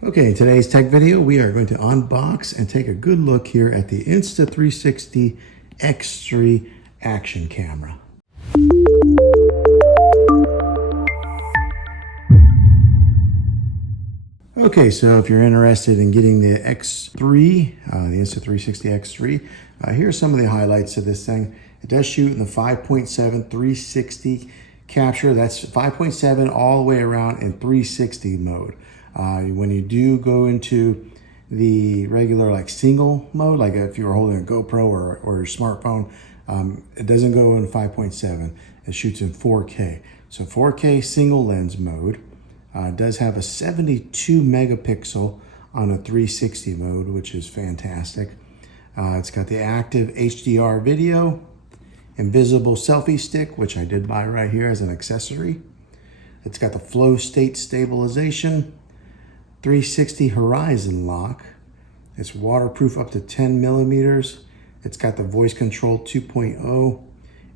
Okay, in today's tech video, we are going to unbox and take a good look here at the Insta360 X3 action camera. Okay, so if you're interested in getting the X3, the Insta360 X3, here's some of the highlights of this thing. It does shoot in the 5.7 360 capture. That's 5.7 all the way around in 360 mode. When you do go into the regular like single mode, like if you were holding a GoPro or your smartphone, it doesn't go in 5.7. It shoots in 4K. So 4K single lens mode. Does have a 72 megapixel on a 360 mode, which is fantastic. It's got the active HDR video, Invisible Selfie Stick, which I did buy right here as an accessory. It's got the flow state stabilization, 360 horizon lock. It's waterproof up to 10 millimeters. It's got the voice control 2.0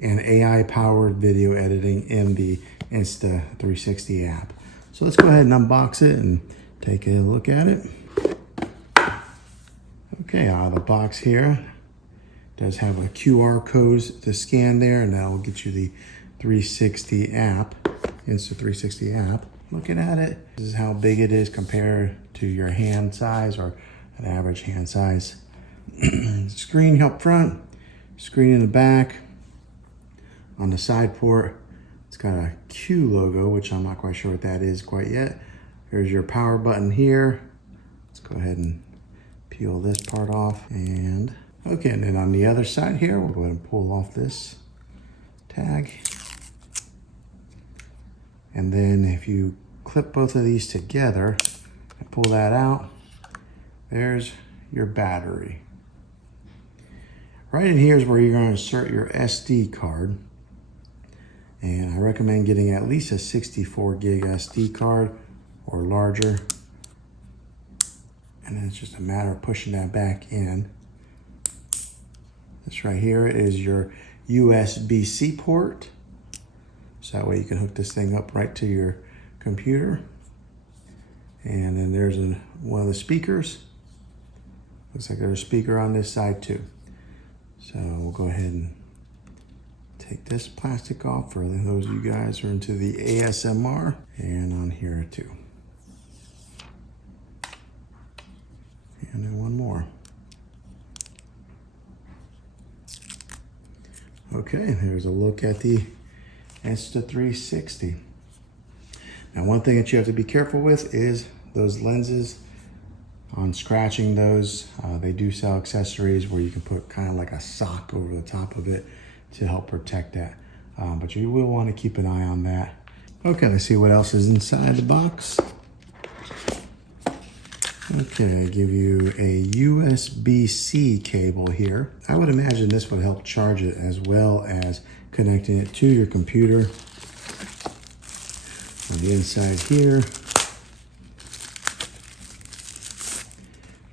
and AI powered video editing in the Insta360 app. So let's go ahead and unbox it and take a look at it. Okay, out of the box here, it does have a QR code to scan there, and that will get you the 360 app, Insta360 app. Looking at it, this is how big it is compared to your hand size or an average hand size. Screen up front, screen in the back. On the side port, it's got a Q logo, which I'm not quite sure what that is quite yet. There's your power button here. Let's go ahead and peel this part off. And okay, and then on the other side here, we'll go ahead and pull off this tag. And then if you clip both of these together and pull that out, there's your battery. Right in here is where you're going to insert your SD card. And I recommend getting at least a 64 gig SD card or larger. And then it's just a matter of pushing that back in. This right here is your USB-C port. So that way you can hook this thing up right to your computer. And then there's one of the speakers. Looks like there's a speaker on this side too. So we'll go ahead and take this plastic off for those of you guys who are into the ASMR, and on here too. And then one more. Okay, there's a look at the Insta360. Now, one thing that you have to be careful with is those lenses. On scratching those, they do sell accessories where you can put kind of like a sock over the top of it to help protect that. But you will want to keep an eye on that. Okay, let's see what else is inside the box. Okay, I give you a USB-C cable here. I would imagine this would help charge it as well as connecting it to your computer. On the inside here,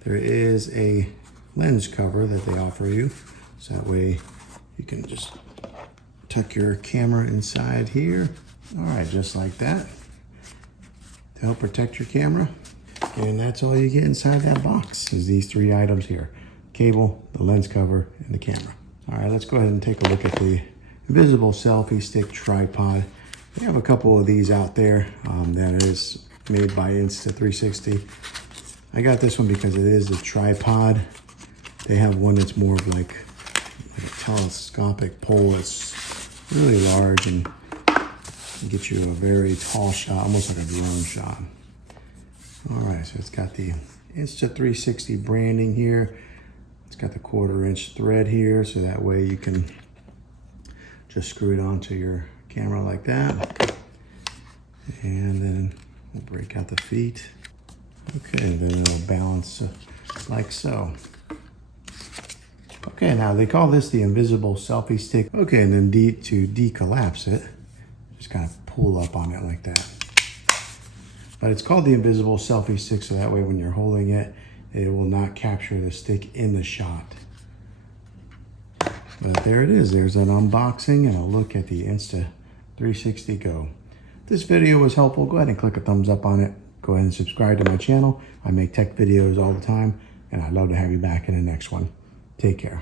there is a lens cover that they offer you. So that way you can just tuck your camera inside here. All right, just like that, to help protect your camera. And that's all you get inside that box is these three items here: cable, the lens cover, and the camera. All right, let's go ahead and take a look at the Invisible Selfie Stick tripod. We have a couple of these out there that is made by Insta360. I got this one because it is a tripod. They have one that's more of like a telescopic pole. It's really large and get you a very tall shot, almost like a drone shot. All right, so it's got the Insta360 branding here. It's got the 1/4 inch thread here, so that way you can just screw it onto your camera like that. And then we'll break out the feet. Okay, and then it'll balance like so. Okay, now they call this the Invisible Selfie Stick. Okay, and then to decollapse it, just kind of pull up on it like that. But it's called the Invisible Selfie Stick, so that way when you're holding it, it will not capture the stick in the shot. But there it is. There's an unboxing and a look at the Insta360 Go. If this video was helpful, go ahead and click a thumbs up on it. Go go ahead and subscribe to my channel. I make tech videos all the time, and I'd love to have you back in the next one. Take care.